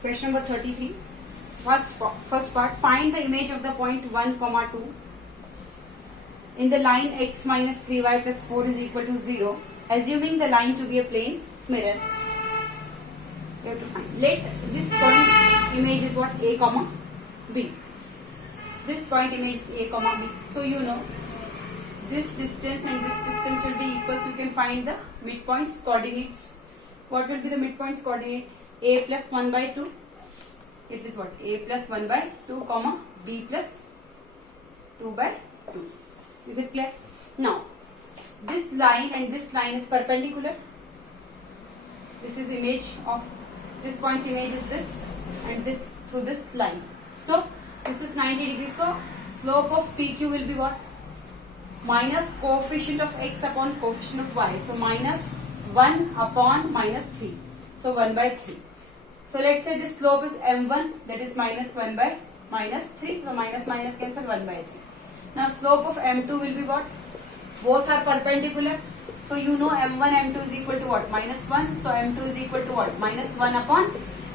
Question number 33. First part. Find the image of the point 1, 2 in the line x minus 3y plus 4 is equal to 0. Assuming the line to be a plane mirror. You have to find. Let this point image is what? A comma B. This point image is A comma B. So you know this distance and this distance will be equal. So you can find the midpoints coordinates. What will be the midpoints coordinate? A plus 1 by 2. It is what? A plus 1 by 2 comma B plus 2 by 2. Is it clear? Now this line and this line is perpendicular. This is image of this point's image is this and this through this line. So this is 90 degrees. So slope of PQ will be what? Minus coefficient of x upon coefficient of y. So minus 1 upon minus 3. So 1 by 3. So let's say this slope is m1, that is minus 1 by minus 3. So minus minus cancel 1 by 3. Now slope of m2 will be what? Both are perpendicular. So you know m1, m2 is equal to what? Minus 1. So m2 is equal to what? Minus 1 upon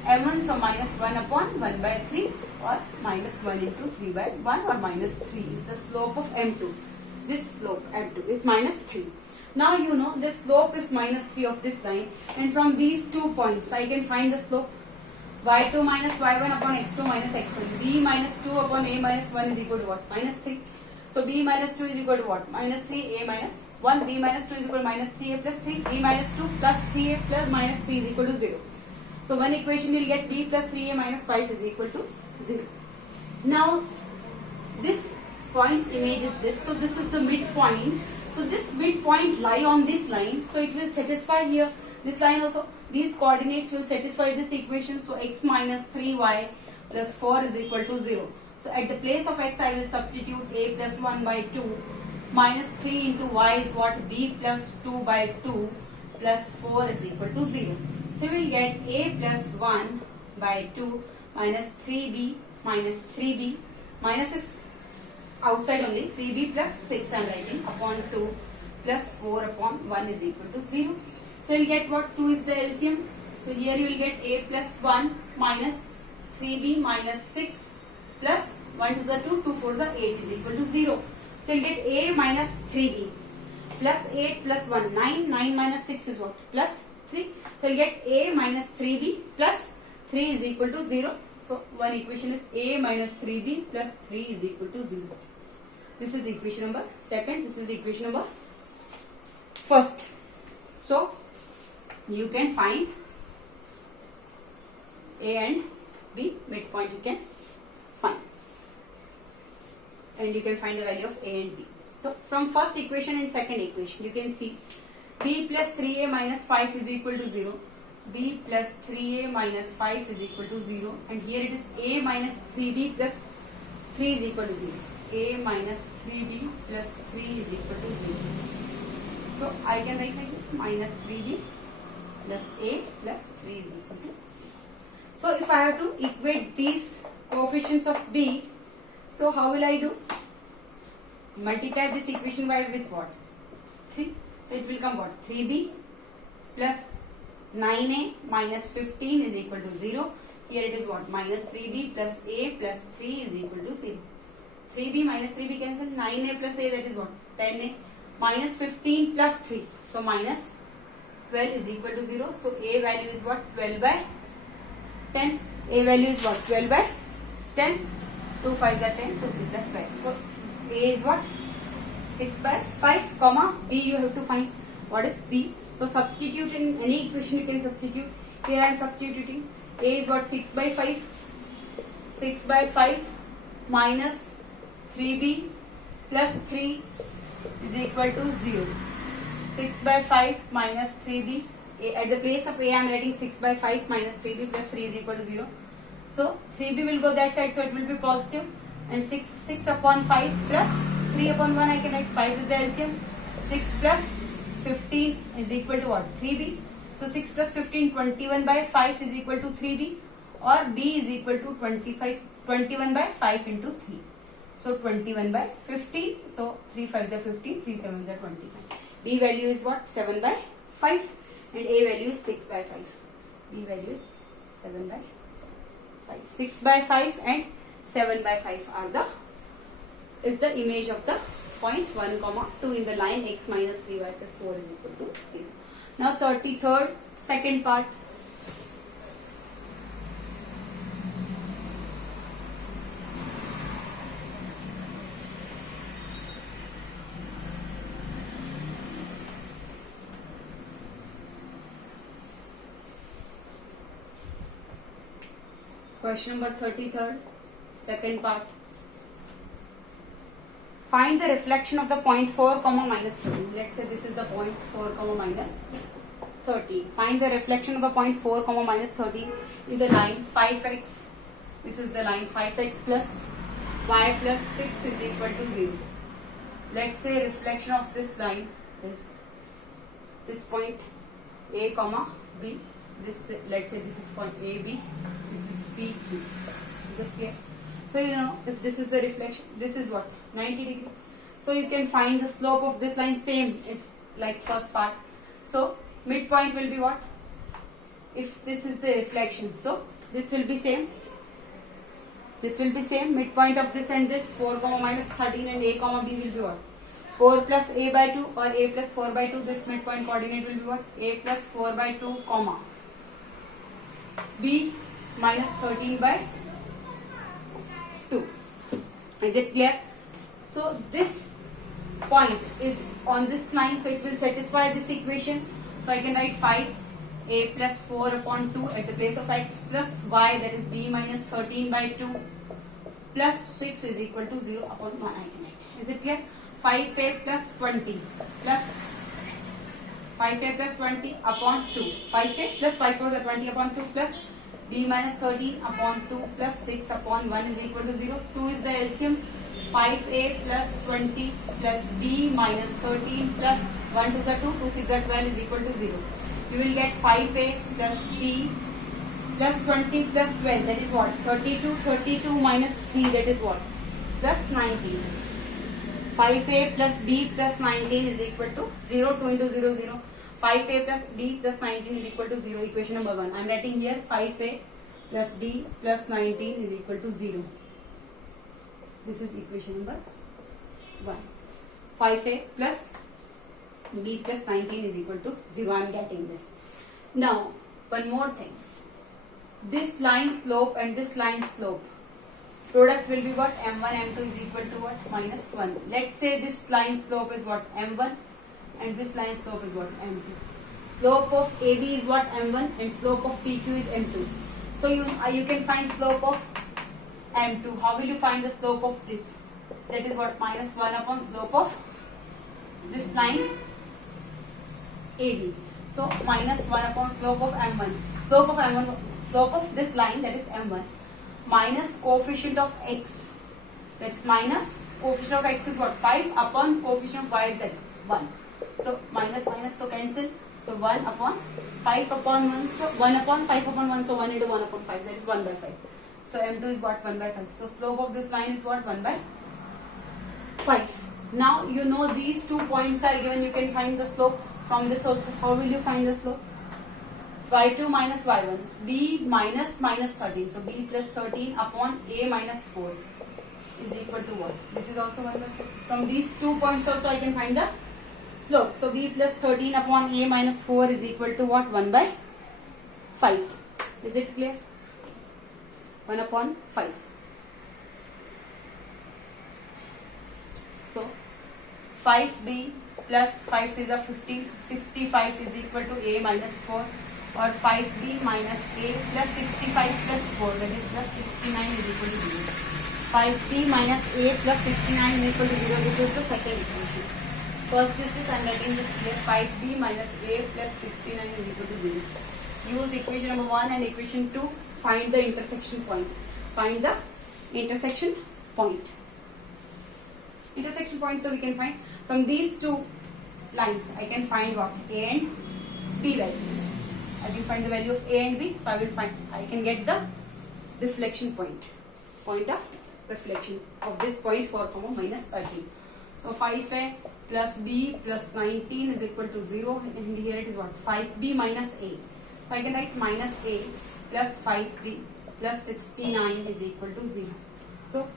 m1. So minus 1 upon 1 by 3 or minus 1 into 3 by 1 or minus 3 is the slope of m2. This slope m2 is minus 3. Now you know the slope is minus 3 of this line, and from these 2 points I can find the slope y2 minus y1 upon x2 minus x1. B minus 2 upon a minus 1 is equal to what? Minus 3. So b minus 2 is equal to what? Minus 3, a minus 1. B minus 2 is equal to minus 3a plus 3. B minus 2 plus 3a plus minus 3 is equal to 0. So one equation will get b plus 3a minus 5 is equal to 0. Now this point's image is this. So this is the midpoint. So this midpoint lie on this line. So it will satisfy here. This line also. These coordinates will satisfy this equation. So x minus 3y plus 4 is equal to 0. So at the place of x I will substitute a plus 1 by 2 minus 3 into y is what? B plus 2 by 2 plus 4 is equal to 0. So we will get a plus 1 by 2 minus 3b minus 3b minus is outside only, 3b plus 6 I am writing upon 2 plus 4 upon 1 is equal to 0. So you will get what? 2 is the LCM. So here you will get a plus 1 minus 3b minus 6 plus 1 to the 2, 2 4 the 8 is equal to 0. So you will get a minus 3b plus 8 plus 1, 9, 9 minus 6 is what? Plus 3. So you will get a minus 3b plus 3 is equal to 0. So one equation is a minus 3b plus 3 is equal to 0. This is equation number second. This is equation number first. So you can find a and b midpoint you can find, and you can find the value of a and b. So from first equation and second equation you can see b plus 3a minus 5 is equal to 0. B plus 3a minus 5 is equal to 0, and here it is a minus 3b plus 3 is equal to 0. A minus 3b plus 3 is equal to 0. So I can write like this, minus 3b plus a plus 3 is equal to 0. So if I have to equate these coefficients of b, so how will I do? Multiply this equation by with what? 3. So it will come what? 3b plus 9a minus 15 is equal to 0. Here it is what? Minus 3b plus a plus 3 is equal to 0. 3b minus 3b cancel. 9a plus a, that is what? 10a minus 15 plus 3. So minus 12 is equal to 0. So a value is what? 12 by 10. A value is what? 12 by 10. 2 5s are 10. 2 6s are 12. So a is what? 6 by 5 comma b you have to find. What is b? So substitute in any equation you can substitute. Here I am substituting. A is what? 6 by 5. 6 by 5 minus 3b plus 3 is equal to 0. 6 by 5 minus 3b. At the place of a I am writing 6 by 5 minus 3b plus 3 is equal to 0. So 3b will go that side, so it will be positive. And 6 upon 5 plus 3 upon 1 I can write 5 is the LCM. 6 plus 15 is equal to what? 3b. So 6 plus 15, 21 by 5 is equal to 3b, or b is equal to 21 by 5 into 3. So 21 by 15. So 3 5s are 15, 3 7s are 25. B value is what? 7 by 5, and A value is 6 by 5. B value is 7 by 5. 6 by 5 and 7 by 5 are is the image of the point 1 comma 2 in the line x minus 3y plus 4 is equal to 0. Now 33rd second part. Question number 33rd, second part. Find the reflection of the point 4 comma minus 30. Let's say this is the point 4 comma minus 30. Find the reflection of the point 4 comma minus 30 in the line 5x. This is the line 5x plus y plus 6 is equal to 0. Let's say reflection of this line is this point A comma B. This, let's say this is point A B. This is P Q. Is it clear? So you know, if this is the reflection, this is what? 90 degree. So you can find the slope of this line, same is like first part. So midpoint will be what? If this is the reflection, so this will be same. This will be same. Midpoint of this and this 4 comma minus 13 and A comma B will be what? 4 plus A by 2 or A plus 4 by 2. This midpoint coordinate will be what? A plus 4 by 2 comma B minus 13 by 2. Is it clear? So this point is on this line, so it will satisfy this equation. So I can write 5a plus 4 upon 2 at the place of x plus y, that is b minus 13 by 2 plus 6 is equal to 0 upon 1. I can write. Is it clear? 5a plus 20 plus 5a plus 20 upon 2. 5a plus 5 4 is 20 upon 2 plus b minus 13 upon 2 plus 6 upon 1 is equal to 0. 2 is the LCM. 5a plus 20 plus b minus 13 plus 1 to the 2, 2 6 are 12 is equal to 0. You will get 5a plus b plus 20 plus 12, that is what? 32. 32 minus 3, that is what? Plus 19. 5a plus b plus 19 is equal to 0. 2 into 0, 0. 5a plus b plus 19 is equal to 0. Equation number 1. I am writing here 5a plus b plus 19 is equal to 0. This is equation number 1. 5a plus b plus 19 is equal to 0. I am getting this. Now, one more thing. This line slope and this line slope, product will be what? M1, M2 is equal to what? Minus 1. Let's say this line slope is what? M1 and this line slope is what? M2. Slope of AB is what? M1 and slope of PQ is M2. So you can find slope of M2. How will you find the slope of this? That is what? Minus 1 upon slope of this line AB. So minus 1 upon slope of M1. Slope of M1, slope of this line, that is M1, minus coefficient of x. That is minus coefficient of x is what? 5 upon coefficient of y is that 1. So minus minus to cancel. So 1 upon 5 upon 1. So 1 upon 5 upon 1. So 1 into 1 upon 5. That is 1 by 5. So M2 is what? 1 by 5. So slope of this line is what? 1 by 5. Now you know these 2 points are given. You can find the slope from this also. How will you find the slope? y2 minus y1. b minus minus 13. So b plus 13 upon a minus 4 is equal to what? This is also 1 by 4. From these 2 points also I can find the slope. So b plus 13 upon a minus 4 is equal to what? 1 by 5. Is it clear? 1 upon 5. So 5b plus 5 is a 50, 65 is equal to a minus 4, or 5b minus a plus 65 plus 4, that is plus 69 is equal to 0. 5b minus a plus 69 is equal to 0. This is the second equation. First is this, I am writing this here. 5b minus a plus 69 is equal to 0. Use equation number 1 and equation 2. Find the intersection point. Find the intersection point. Intersection point, so we can find from these 2 lines. I can find what? A and B values. I can find the value of A and B. So I can get the reflection point. Point of reflection of this point 4 comma minus 13. So 5a plus b plus 19 is equal to 0. And here it is what? 5b minus a. So I can write minus a plus 5b plus 69 is equal to 0. So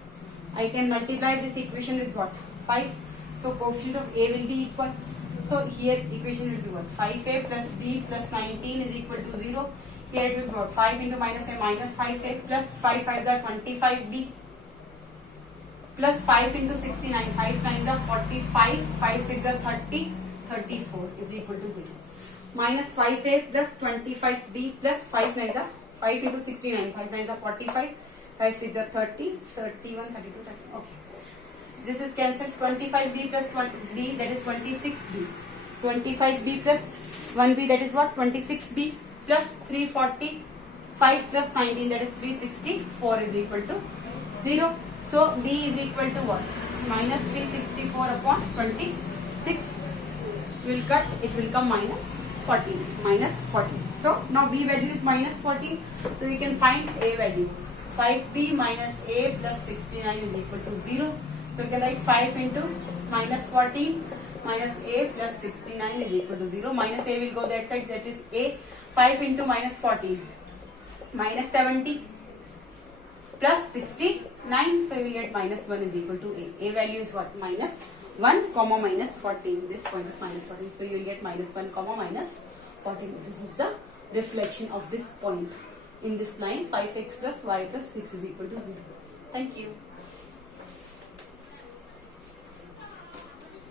I can multiply this equation with what? 5. So coefficient of A will be equal. So here equation will be what? 5A plus B plus 19 is equal to 0. Here it will be what? 5 into minus A minus 5A plus 5 5s are 25B plus 5 into 69. 5 9s are 45. 5 6 are 30. 34 is equal to 0. Minus 5A plus 25B plus 5 9s are 5 into 69. 5 9s are 45. 5 6 are 30. 31, 32, 30. Okay. This is cancelled. 25B plus 20B, that is 26B. 25B plus 1B, that is what? 26B plus 345 plus 19, that is 364 is equal to 0. So B is equal to what? Minus 364 upon 26. Will cut, it will come minus 14. Minus 14. So now B value is minus 14. So we can find A value. 5B minus A plus 69 is equal to 0. So you can write 5 into minus 14 minus A plus 69 is equal to 0. Minus A will go that side, that is A. 5 into minus 14 minus 70 plus 69. So you will get minus 1 is equal to A. A value is what? Minus 1 comma minus 14. This point is minus 14. So you will get minus 1 comma minus 14. This is the reflection of this point in this line. 5x plus y plus 6 is equal to 0. Thank you.